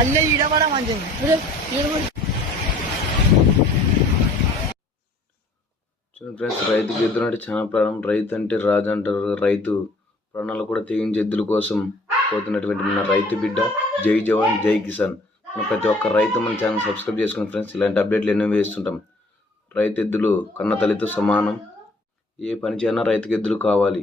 అన్నీ ఈడబడ మంచిది. చూడండి ఫ్రెండ్స్, రైతుకి ఎద్దులు అంటే చాలా ప్రాణం. రైతు అంటే రాజు అంటారు. రైతు ప్రాణాలు కూడా తెగించి ఎద్దుల కోసం పోతున్నటువంటి మన రైతు బిడ్డ. జై జవాన్ జై కిసాన్. ప్రతి ఒక్క రైతు మన ఛానల్ సబ్స్క్రైబ్ చేసుకోండి ఫ్రెండ్స్. ఇలాంటి అప్డేట్లు ఎన్నో వేస్తుంటాం. రైతు ఎద్దులు కన్న తల్లితో సమానం. ఏ పని చేయనా రైతుకి ఎద్దులు కావాలి.